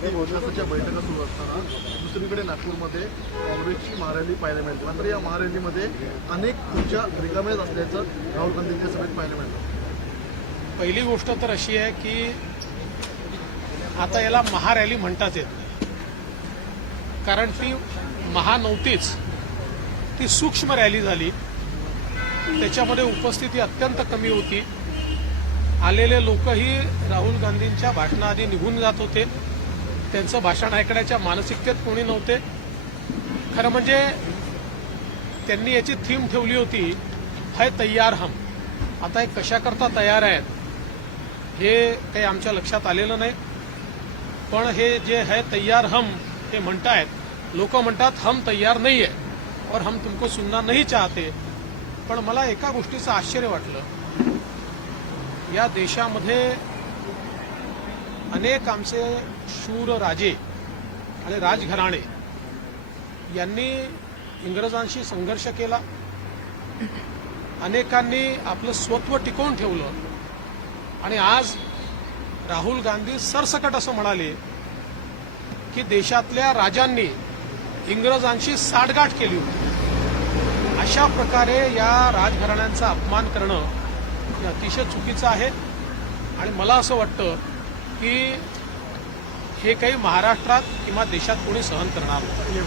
महायुती विकासाच्या बैठका सुरू असताना दुसरीकडे नागपूरमध्ये काँग्रेसची महारॅली पाहायला मिळते. मात्र या महारॅलीमध्ये अनेक खुर्च्या रिकाम्याच असल्याचं राहुल गांधींच्या सभेत पाहायला मिळतं. पहिली गोष्ट तर अशी आहे की आता याला महारॅली म्हणताच येत नाही. कारण ती महा नव्हतीच ती सूक्ष्म रॅली झाली. त्याच्यामध्ये उपस्थिती अत्यंत कमी होती. आलेले लोकही राहुल गांधींच्या भाषणाआधी निघून जात होते. त्यांचं भाषण ऐकण्याच्या मानसिकतेत कोणी नव्हते. खरं म्हणजे त्यांनी याची थीम ठेवली होती है तयार हम. आता हे कशाकरता तयार आहेत हे काही आमच्या लक्षात आलेलं नाही. पण हे जे है तयार हम हे म्हणतायत लोक म्हणतात हम तयार नाही आहे और हम तुमको सुनना नाही चाहते. पण मला एका गोष्टीचं आश्चर्य वाटलं. या देशामध्ये अनेक आमचे शूर राजे आणि राजघराणे यांनी इंग्रजांशी संघर्ष केला. अनेकांनी आपलं स्वत्व टिकवून ठेवलं. आणि आज राहुल गांधी सरसकट असं म्हणाले की देशातल्या राजांनी इंग्रजांशी साठगाठ केली होती. अशा प्रकारे या राजघराण्यांचा अपमान करणं हे अतिशय चुकीचं आहे. आणि मला असं वाटतं की हे काही महाराष्ट्रात किंवा देशात कोणी सहन करणार नाही.